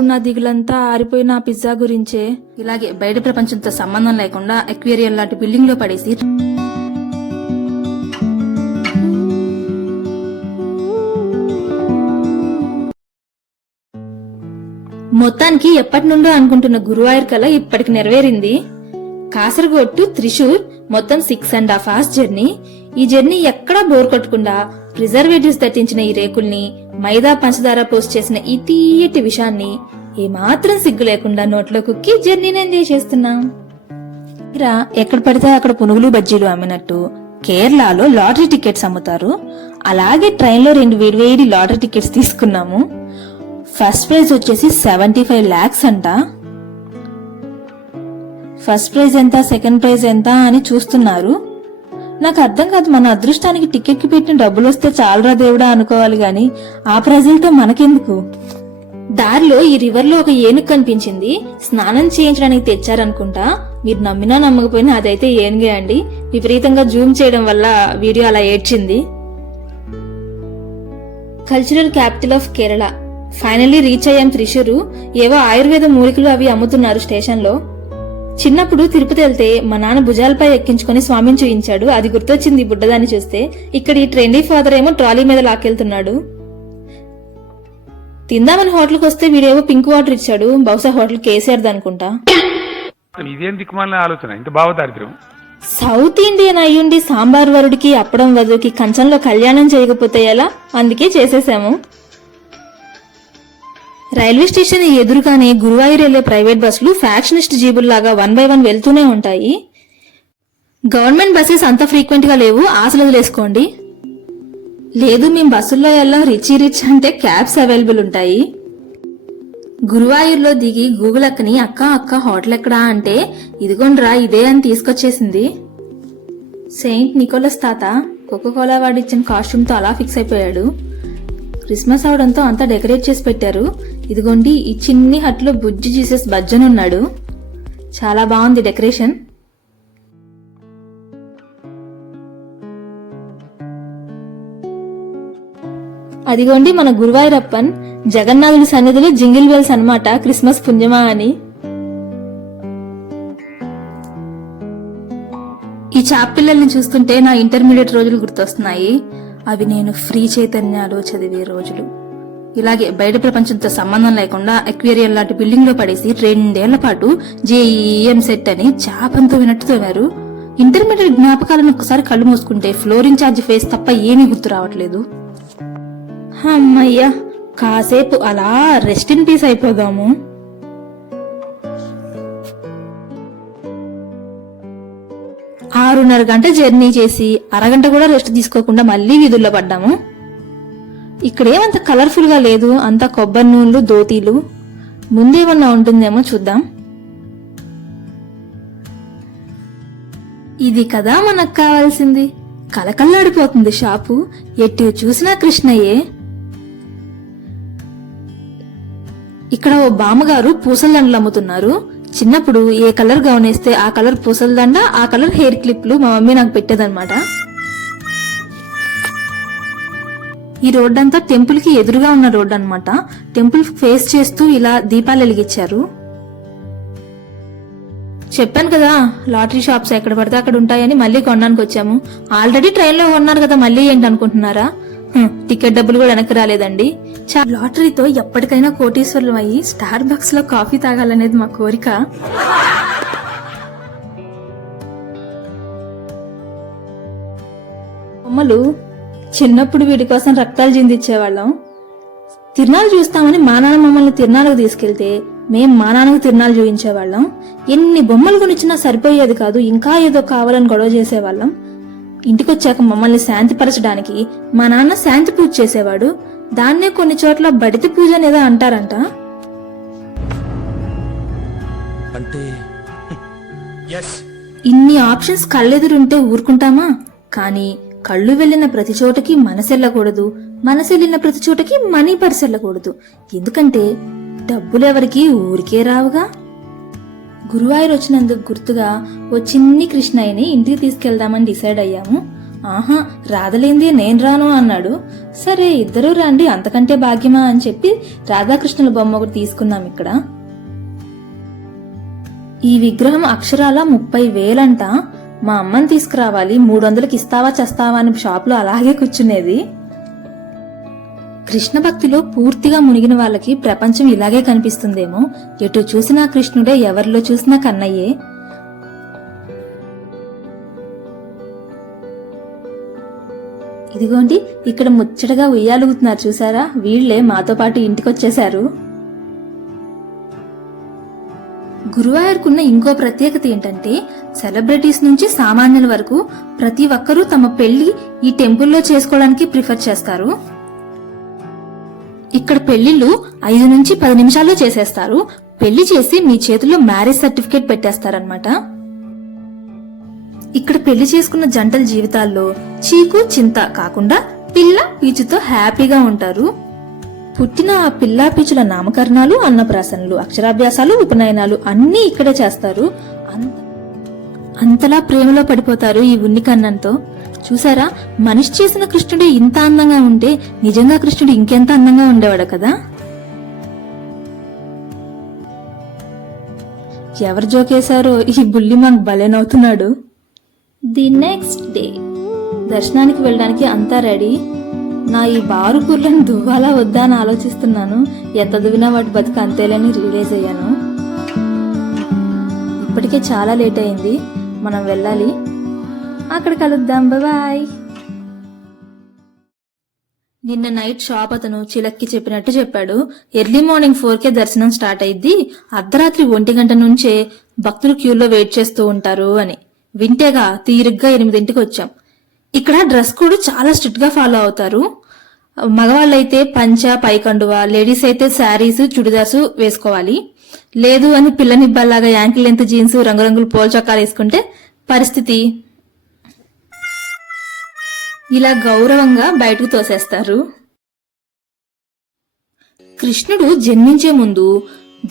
ఇప్పుడున్న దిగులంతా ఆరిపోయిన ఆ పిజ్జా గురించే. ఇలాగే బయట ప్రపంచంతో సంబంధం లేకుండా అక్వేరియం లాంటి బిల్డింగ్ లో పడేసి మొత్తానికి ఎప్పటి నుండో అనుకుంటున్న గురువాయూర్ కళ ఇప్పటికి నెరవేరింది. కాసరగోడ్ టు త్రిశూర్ మొత్తం 6.5 hours జర్నీ. ఈ జర్నీ ఎక్కడా బోర్ కొట్టకుండా ప్రిజర్వేటివ్స్ దట్టించిన ఈ రేకుల్ని, మైదా పంచదార పోస్ట్ చేసిన ఈ తీయటి విషాన్ని ఏమాత్రం సిగ్గు లేకుండా నోట్లో కుక్కి జర్నీని ఎంజాయ్ చేస్తున్నాం. ఎక్కడ పడితే అక్కడ పునుగులు బజ్జీలు అమ్మినట్టు కేరళలో లాటరీ టికెట్స్ అమ్ముతారు. అలాగే ట్రైన్ లో 2 వేడివేడి లాటరీ టికెట్స్ తీసుకున్నాము. ఫస్ట్ ప్రైజ్ వచ్చేసి 75 lakhs అంట. ఫస్ట్ ప్రైజ్ ఎంత, సెకండ్ ప్రైజ్ ఎంత అని చూస్తున్నారు. నాకు అర్థం కాదు, మన అదృష్టానికి టికెట్ కి పెట్టిన డబ్బులు వస్తే చాలరా దేవుడా అనుకోవాలి గాని ఆ ప్రజలతో మనకెందుకు. దారిలో ఈ రివర్ లో ఒక ఏనుగు కనిపించింది. స్నానం చేయించడానికి తెచ్చారనుకుంటా. మీరు నమ్మినా నమ్మకపోయినా అదైతే ఏనుగే అండి. విపరీతంగా జూమ్ చేయడం వల్ల వీడియో అలా ఏడ్చింది. Cultural capital of Kerala. Finally reach అయ్యాం త్రిశూరు. ఏవో ఆయుర్వేద మూలికలు అవి అమ్ముతున్నారు స్టేషన్ లో. చిన్నప్పుడు తిరుపతి వెళ్తే మా నాన్న భుజాలపై ఎక్కించుకుని స్వామిని చూయించాడు. అది గుర్తొచ్చింది బుడ్డదాన్ని చూస్తే. ఇక్కడ ఈ ట్రెండీ ఫాదర్ ఏమో ట్రాలీ మీద లాక్కెళ్తున్నాడు. తిందామని హోటల్కి వస్తే వీడేవో పింక్ వాటర్ ఇచ్చాడు. బహుశా హోటల్ కేసీఆర్ అనుకుంటా. సౌత్ ఇండియన్ అయ్యుండి సాంబార్ వరుడికి అప్పడం వధుకి కంచంలో కళ్యాణం చేయకపోతే ఎలా, అందుకే చేసేసాము. రైల్వే స్టేషన్ ఎదురుగానే గురువాయూర్ వెళ్లే ప్రైవేట్ బస్సులు ఫ్యాక్షనిస్ట్ జీబుల్లాగా 1 by 1 వెళ్తూనే ఉంటాయి. గవర్నమెంట్ బస్సెస్ అంత ఫ్రీక్వెంట్ గా లేవు, ఆశలు వదిలేసుకోండి. లేదు మేము బస్సుల్లో వెళ్ళాం రిచ్ అంటే క్యాబ్స్ అవైలబుల్ ఉంటాయి. గురువాయూర్లో దిగి గూగుల్ అక్కని అక్క హోటల్ ఎక్కడా అంటే ఇదిగోండ్రా ఇదే అని తీసుకొచ్చేసింది. సెయింట్ నికోలస్ తాత కోకోకోలా వాడిచ్చిన కాస్ట్యూమ్ తో అలా ఫిక్స్ అయిపోయాడు. క్రిస్మస్ అవడంతో అంతా డెకరేట్ చేసి పెట్టారు. ఇదిగోండి ఈ చిన్ని హట్ లో బుజ్జి జీసస్ బజ్జనున్నాడు. చాలా బాగుంది డెకరేషన్. అదిగోండి మన గురువాయూరప్పన్. జగన్నాథుడి సన్నిధిలో జింగిల్ బెల్స్ అన్నమాట, క్రిస్మస్ పుణ్యమా అని. ఈ చాప్ పిల్లల్ని చూస్తుంటే నా ఇంటర్మీడియట్ రోజులు గుర్తొస్తున్నాయి. అవి నేను ఫ్రీ చైతన్యాలో చదివే రోజులు. ఇలాగే బయట ప్రపంచంతో సంబంధం లేకుండా అక్వేరియం లాంటి బిల్డింగ్ లో పడేసి 2 ఏళ్ల పాటు జేఈఎం సెట్ అని చాపంతో వినట్టు తోమారు. ఇంటర్మీడియట్ జ్ఞాపకాలను ఒకసారి కళ్ళు మూసుకుంటే ఫ్లోర్ ఇన్ఛార్జ్ ఫేస్ తప్ప ఏమీ గుర్తు రావట్లేదు. అమ్మయ్యా, కాసేపు అలా రెస్ట్ ఇన్ పీస్ అయిపోదాము. ఆరున్నర గంట జర్నీ చేసి అరగంట కూడా రెస్ట్ తీసుకోకుండా మళ్లీ వీధుల్లో పడ్డాము. ఇక్కడేమంత కలర్ఫుల్ గా లేదు, అంతా కొబ్బరి నూనెలు, దోతీలు. ముందేమన్నా ఉంటుందేమో చూద్దాం. ఇది కదా మనకు కావాల్సింది. కలకల్లాడిపోతుంది షాపు. ఎట్టి చూసినా కృష్ణయ్యే. ఇక్కడ ఓ బామ్మగారు పూసల దండలు అమ్ముతున్నారు. చిన్నప్పుడు ఏ కలర్ గౌన్ వేస్తే ఆ కలర్ పూసల దండ, ఆ కలర్ హెయిర్ క్లిప్లు మా మమ్మీ నాకు పెట్టేదన్నమాట. ఈ రోడ్డంతా టెంపుల్ కి ఎదురుగా ఉన్న రోడ్ అన్నమాట. టెంపుల్ ఫేస్ చేస్తూ ఇలా దీపాలు వెలిగించారు. చెప్పాను కదా లాటరీ షాప్స్ ఎక్కడ పడితే అక్కడ ఉంటాయని మళ్ళీ కొనడానికి వచ్చాము. ఆల్రెడీ ట్రైన్ లో కొన్నారు కదా మళ్ళీ ఏంటి అనుకుంటున్నారా? టికెట్ డబ్బులు కూడా వెనక్కి రాలేదండి. లాటరీతో ఎప్పటికైనా కోటీశ్వరులు అయ్యి స్టార్ బక్స్ లో కాఫీ తాగాలనేది మా కోరిక. బొమ్మలు చిన్నప్పుడు వీటి కోసం రక్తాలు చిందించేవాళ్ళం. తిరునాలు చూస్తామని మా నాన్న మమ్మల్ని తిరునాలకు తీసుకెళ్తే మేం మా నాన్నకు తిరునాలు చూపించేవాళ్ళం. ఎన్ని బొమ్మలు కొనిచ్చినా సరిపోయేది కాదు, ఇంకా ఏదో కావాలని గొడవ చేసేవాళ్ళం. ఇంటికొచ్చాక మమ్మల్ని శాంతిపరచడానికి మా నాన్న శాంతి పూజ చేసేవాడు. దాన్నే కొన్ని చోట్ల బడితి పూజ అనేదో అంటారంట. ఇన్ని ఆప్షన్స్ కళ్ళెదురుంటే ఊరుకుంటామా? కానీ కళ్ళు వెళ్లిన ప్రతి చోటకి మనసెళ్ళకూడదు, మనసెళ్ళిన ప్రతి చోటకి మనీ పర్స్ వెళ్ళకూడదు. ఎందుకంటే డబ్బులెవరికి ఊరికే రావుగా. గురువాయూర్ వచ్చినందుకు గుర్తుగా ఓ చిన్ని కృష్ణయ్యని ఇంటికి తీసుకెళ్దామని డిసైడ్ అయ్యాము. ఆహా, రాధలేంది నేను రాను అన్నాడు. సరే ఇద్దరూ రండి, అంతకంటే భాగ్యమా అని చెప్పి రాధాకృష్ణుల బొమ్మ ఒకటి తీసుకున్నాం ఇక్కడ. ఈ విగ్రహం అక్షరాల 30,000 మా అమ్మని తీసుకురావాలి, 300కి ఇస్తావా చేస్తావా అని షాప్ లో అలాగే కూర్చునేది. కృష్ణ భక్తిలో పూర్తిగా మునిగిన వాళ్ళకి ప్రపంచం ఇలాగే కనిపిస్తుందేమో. ఎటు చూసినా కృష్ణుడే, ఎవరిలో చూసినా కన్నయ్యే. ఇదిగోండి, ఇక్కడ ముచ్చటగా ఉయ్యాలుగుతున్నారు చూసారా, వీళ్లే మాతో పాటు ఇంటికొచ్చేశారు. గురువాయూర్కున్న ఇంకో ప్రత్యేకత ఏంటంటే, సెలబ్రిటీస్ నుంచి సామాన్యుల వరకు ప్రతి ఒక్కరూ తమ పెళ్లి ఈ టెంపుల్లో చేసుకోవడానికి ప్రిఫర్ చేస్తారు. ఇక్కడ పెళ్లిళ్లు 5 నుంచి 10 నిమిషాల్లో చేసేస్తారు. పెళ్లి చేసి మీ చేతిలో మ్యారేజ్ సర్టిఫికేట్ పెట్టేస్తారనమాట. ఇక్కడ పెళ్లి చేసుకున్న జంటల జీవితాల్లో చీకు చింత కాకుండా పిల్ల పీచుతో హ్యాపీగా ఉంటారు. పుట్టిన ఆ పిల్లా పీచుల నామకరణాలు, అన్నప్రాసనలు, అక్షరాభ్యాసాలు, ఉపనయనాలు అన్నీ ఇక్కడే చేస్తారు. అంతలా ప్రేమలో పడిపోతారు ఈ ఉన్ని కన్నంతో. చూసారా, మనిషి చేసిన కృష్ణుడే ఇంత అందంగా ఉంటే నిజంగా కృష్ణుడు ఇంకెంత అందంగా ఉండేవాడు కదా. ఎవరు జోకేశారో ఈ బుల్లి మాకు భలేనవుతున్నాడు. ది నెక్స్ట్ డే దర్శనానికి వెళ్ళడానికి అంతా రెడీ. నా ఈ బారు కూరలను దువ్వాలా వద్దా అని ఆలోచిస్తున్నాను. ఎంత దువ్వినా వాటి బతుకు అంతేలని రియలైజ్ అయ్యాను. ఇప్పటికే చాలా లేట్ అయింది, మనం వెళ్ళాలి. అక్కడ కలుద్దాం, బాయ్. నిన్న నైట్ షాప్ అతను చిలక్కి చెప్పినట్టు చెప్పాడు. ఎర్లీ మార్నింగ్ 4కే దర్శనం స్టార్ట్ అయింది, అర్ధరాత్రి 1 గంట నుంచే భక్తులు క్యూలో వెయిట్ చేస్తూ ఉంటారు అని. వింటేగా తీరిగ్గా 8ంటికి వచ్చాం. ఇక్కడ డ్రెస్ కోడ్ చాలా స్ట్రిక్ట్ గా ఫాలో అవుతారు. మగవాళ్ళైతే పంచ పైకండువా, లేడీస్ అయితే శారీస్ చుడిదార్స్ వేసుకోవాలి. లేదు అని పిల్ల నిబ్బల్లాగా యాంకిల్ లెంత్ జీన్స్ రంగురంగులు పోల్ చొక్కాలు వేసుకుంటే పరిస్థితి ఇలా గౌరవంగా బయటకు తోసేస్తారు. కృష్ణుడు జన్మించే ముందు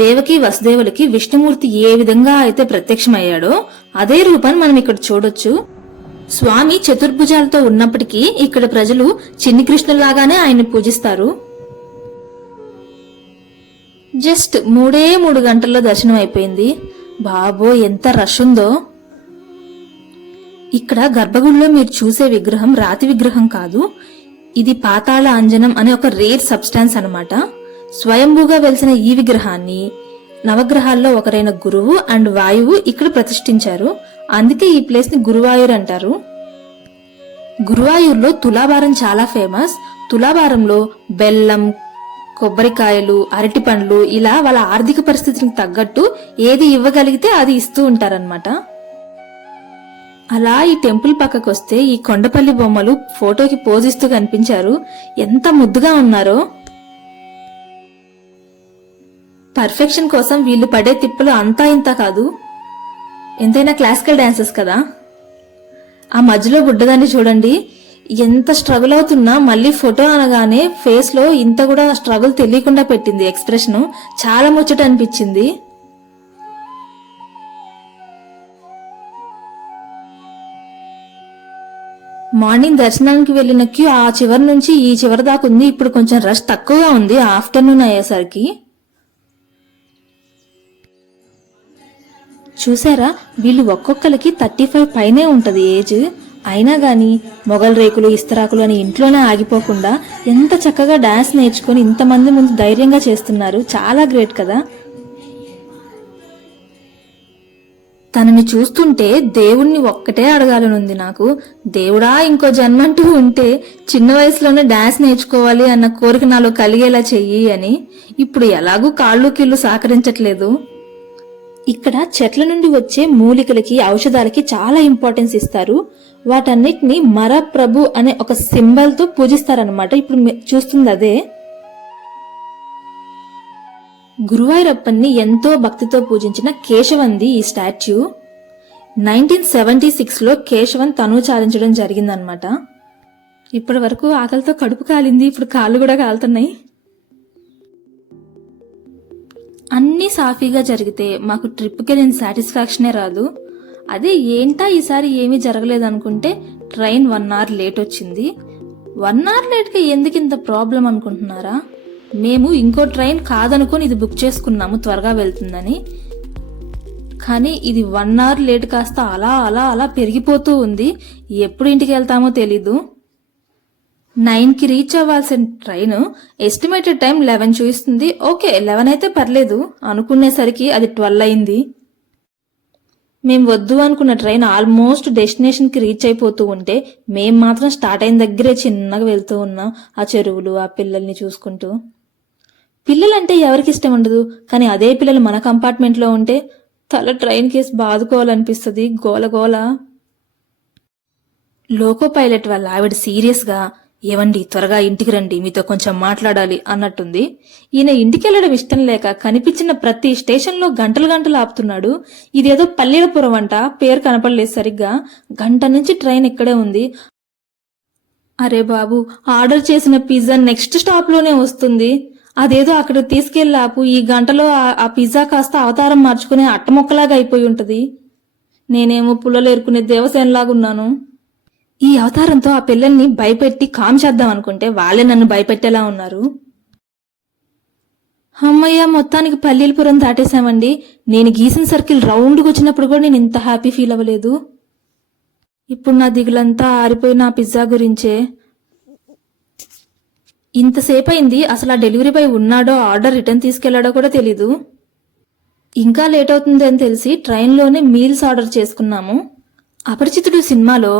దేవకి వసుదేవులకి విష్ణుమూర్తి ఏ విధంగా అయితే ప్రత్యక్షమయ్యాడో అదే రూపాన్ని మనం ఇక్కడ చూడొచ్చు. స్వామి చతుర్భుజాలతో ఉన్నప్పటికీ ఇక్కడ ప్రజలు చిన్ని కృష్ణులాగానే ఆయన్ని పూజిస్తారు. జస్ట్ 3 గంటల్లో దర్శనం అయిపోయింది. బాబో ఎంత రష్ ఉందో. ఇక్కడ గర్భగుడిలో మీరు చూసే విగ్రహం రాతి విగ్రహం కాదు, ఇది పాతాళ అంజనం అనే ఒక రేర్ సబ్స్టాన్స్ అన్నమాట. స్వయంభూగా వెలిసిన ఈ విగ్రహాన్ని నవగ్రహాల్లో ఒకరైన గురువు అండ్ వాయువు ఇక్కడ ప్రతిష్ఠించారు. అందుకే ఈ ప్లేస్ ని గురువాయూర్ అంటారు. గురువాయూర్లో తులాభారం చాలా ఫేమస్. తులాభారంలో బెల్లం, కొబ్బరికాయలు, అరటి పండ్లు ఇలా వాళ్ళ ఆర్థిక పరిస్థితికి తగ్గట్టు ఏది ఇవ్వగలిగితే అది ఇస్తూ ఉంటారన్నమాట. అలా ఈ టెంపుల్ పక్కకొస్తే ఈ కొండపల్లి బొమ్మలు ఫోటోకి పోజిస్తూ కనిపించారు. ఎంత ముద్దుగా ఉన్నారో. పర్ఫెక్షన్ కోసం వీళ్ళు పడే తిప్పలు అంతా ఇంత కాదు. ఎంతైనా క్లాసికల్ డాన్సెస్ కదా. ఆ మధ్యలో బుడ్డదాన్ని చూడండి, ఎంత స్ట్రగుల్ అవుతున్నా మళ్ళీ ఫోటో అనగానే ఫేస్ లో ఇంత కూడా స్ట్రగుల్ తెలియకుండా పెట్టింది ఎక్స్ప్రెషన్. చాలా ముచ్చట అనిపించింది. మార్నింగ్ దర్శనానికి వెళ్లిన క్యూ ఆ చివరి నుంచి ఈ చివరి దాకా ఉంది. ఇప్పుడు కొంచెం రష్ తక్కువగా ఉంది ఆఫ్టర్నూన్ అయ్యేసరికి. చూసారా, వీళ్ళు ఒక్కొక్కరికి 35 పైనే ఉంటది ఏజ్. అయినా గాని మొగల్ రేకులు ఇస్తరాకులు అని ఇంట్లోనే ఆగిపోకుండా ఎంత చక్కగా డాన్స్ నేర్చుకుని ఇంతమంది ముందు ధైర్యంగా చేస్తున్నారు. చాలా గ్రేట్ కదా. తనని చూస్తుంటే దేవుణ్ణి ఒక్కటే అడగాలనుంది నాకు. దేవుడా, ఇంకో జన్మంటూ ఉంటే చిన్న వయసులోనే డాన్స్ నేర్చుకోవాలి అన్న కోరిక నాలో కలిగేలా చెయ్యి అని. ఇప్పుడు ఎలాగూ కాళ్ళు కీళ్లు సహకరించట్లేదు. ఇక్కడ చెట్ల నుండి వచ్చే మూలికలకి, ఔషధాలకి చాలా ఇంపార్టెన్స్ ఇస్తారు. వాటన్నిటిని మర ప్రభు అనే ఒక సింబల్ తో పూజిస్తారనమాట. ఇప్పుడు చూస్తుంది అదే. గురువాయూరప్పన్ని ఎంతో భక్తితో పూజించిన కేశవంది ఈ స్టాచ్యూ. 1976లో కేశవన్ తను చాలించడం జరిగిందనమాట. ఇప్పటి వరకు ఆకలితో కడుపు కాలింది, ఇప్పుడు కాళ్ళు కూడా కాలుతున్నాయి. అన్నీ సాఫీగా జరిగితే మాకు ట్రిప్కి నేను సాటిస్ఫాక్షనే రాదు. అదే ఏంటా ఈసారి ఏమీ జరగలేదనుకుంటే ట్రైన్ 1 అవర్ లేట్ వచ్చింది. 1 అవర్ లేట్గా ఎందుకు ఇంత ప్రాబ్లం అనుకుంటున్నారా? మేము ఇంకో ట్రైన్ కాదనుకొని ఇది బుక్ చేసుకున్నాము త్వరగా వెళ్తుందని. కానీ ఇది 1 అవర్ లేట్ కాస్త అలా అలా అలా పెరిగిపోతూ ఉంది. ఎప్పుడు ఇంటికి వెళ్తామో తెలీదు. 9కి రీచ్ అవ్వాల్సిన ట్రైన్ ఎస్టిమేటెడ్ టైం 11 చూపిస్తుంది. ఓకే 11 అయితే పర్లేదు అనుకునేసరికి అది 12 అయింది. మేం వద్దు అనుకున్న ట్రైన్ ఆల్మోస్ట్ డెస్టినేషన్ కి రీచ్ అయిపోతూ ఉంటే మేం మాత్రం స్టార్ట్ అయిన దగ్గరే చిన్నగా వెళ్తూ ఉన్నాం ఆ చెరువులు ఆ పిల్లల్ని చూసుకుంటూ. పిల్లలంటే ఎవరికి ఇష్టం ఉండదు, కానీ అదే పిల్లలు మన కంపార్ట్మెంట్ లో ఉంటే తల ట్రైన్ కేసు బాదుకోవాలనిపిస్తుంది. గోలగోల. లోకో పైలట్ వాళ్ళ ఆవిడ సీరియస్ గా, ఏవండి త్వరగా ఇంటికి రండి, మీతో కొంచెం మాట్లాడాలి అన్నట్టుంది. ఈయన ఇంటికెళ్లడం ఇష్టం లేక కనిపించిన ప్రతి స్టేషన్ లో గంటలు గంటలు ఆపుతున్నాడు. ఇదేదో పల్లెలపురం అంట, పేరు కనపడలేదు సరిగ్గా. గంట నుంచి ట్రైన్ ఇక్కడే ఉంది. అరే బాబు, ఆర్డర్ చేసిన పిజ్జా నెక్స్ట్ స్టాప్ లోనే వస్తుంది. అదేదో అక్కడ తీసుకెళ్లాపు. ఈ గంటలో ఆ పిజ్జా కాస్త అవతారం మార్చుకునే అట్టమొక్కలాగా అయిపోయి ఉంటది. నేనేమో పుల్లలు ఏరుకునే దేవసేనలాగున్నాను. ఈ అవతారంతో ఆ పిల్లల్ని భయపెట్టి కామ్ చేద్దాం అనుకుంటే వాళ్ళే నన్ను భయపెట్టేలా ఉన్నారు. అమ్మయ్య, మొత్తానికి పల్లీలపురం దాటేశామండి. నేను గీసిన సర్కిల్ రౌండ్కి వచ్చినప్పుడు కూడా నేను ఇంత హ్యాపీ ఫీల్ అవ్వలేదు. ఇప్పుడు నా దిగులంతా ఆరిపోయిన ఆ పిజ్జా గురించే. ఇంతసేపు అయింది, అసలు ఆ డెలివరీ బాయ్ ఉన్నాడో ఆర్డర్ రిటర్న్ తీసుకెళ్లాడో కూడా తెలీదు. ఇంకా లేట్ అవుతుంది అని తెలిసి ట్రైన్లోనే మీల్స్ ఆర్డర్ చేసుకున్నాము. అపరిచితుడు సినిమాలో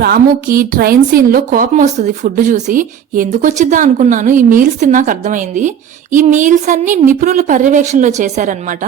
రాముకి ట్రైన్ సీన్ లో కోపం వస్తుంది ఫుడ్ చూసి. ఎందుకు వచ్చిద్దా అనుకున్నాను, ఈ మీల్స్ తిన్నాక అర్థమైంది. ఈ మీల్స్ అన్ని నిపుణుల పర్యవేక్షణలో చేశారనమాట.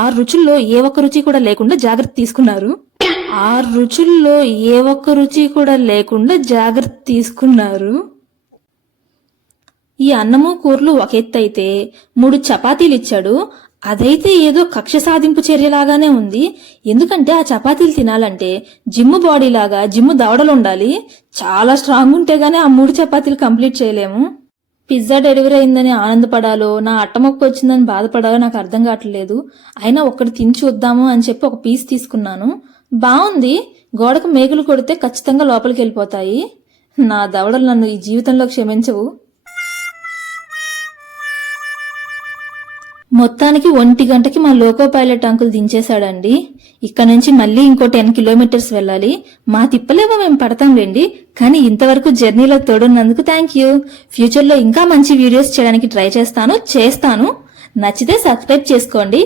6 రుచుల్లో ఏ ఒక్క రుచి కూడా లేకుండా జాగ్రత్త తీసుకున్నారు. 6 రుచుల్లో ఏ ఒక్క రుచి కూడా లేకుండా జాగ్రత్త తీసుకున్నారు. ఈ అన్నము కూరలు ఒక ఎత్తు అయితే 3 చపాతీలు ఇచ్చాడు. అదైతే ఏదో కక్ష సాధింపు చర్యలాగానే ఉంది. ఎందుకంటే ఆ చపాతీలు తినాలంటే జిమ్ బాడీ లాగా జిమ్ దవడలు ఉండాలి. చాలా స్ట్రాంగ్ ఉంటే గానీ ఆ 3 చపాతీలు కంప్లీట్ చేయలేము. పిజ్జా డెలివరీ అయిందని ఆనందపడాలో నా అట్టమొక్క వచ్చిందని బాధపడాలో నాకు అర్థం కావట్లేదు. అయినా ఒక్కటి తిని చూద్దాము అని చెప్పి ఒక పీస్ తీసుకున్నాను. బాగుంది. గోడకు మేకులు కొడితే ఖచ్చితంగా లోపలికి వెళ్ళిపోతాయి. నా దవడలు నన్ను ఈ జీవితంలో క్షమించవు. మొత్తానికి 1 గంటకి మా లోకో పైలట్ అంకుల్ దించేశాడండి. ఇక్కడ నుంచి మళ్ళీ ఇంకో 10 కిలోమీటర్స్ వెళ్ళాలి. మా తిప్పలేమో మేము పడతాంలేండి, కానీ ఇంతవరకు జర్నీలో తోడున్నందుకు థ్యాంక్ యూ. ఫ్యూచర్లో ఇంకా మంచి వీడియోస్ చేయడానికి ట్రై చేస్తాను. నచ్చితే సబ్స్క్రైబ్ చేసుకోండి.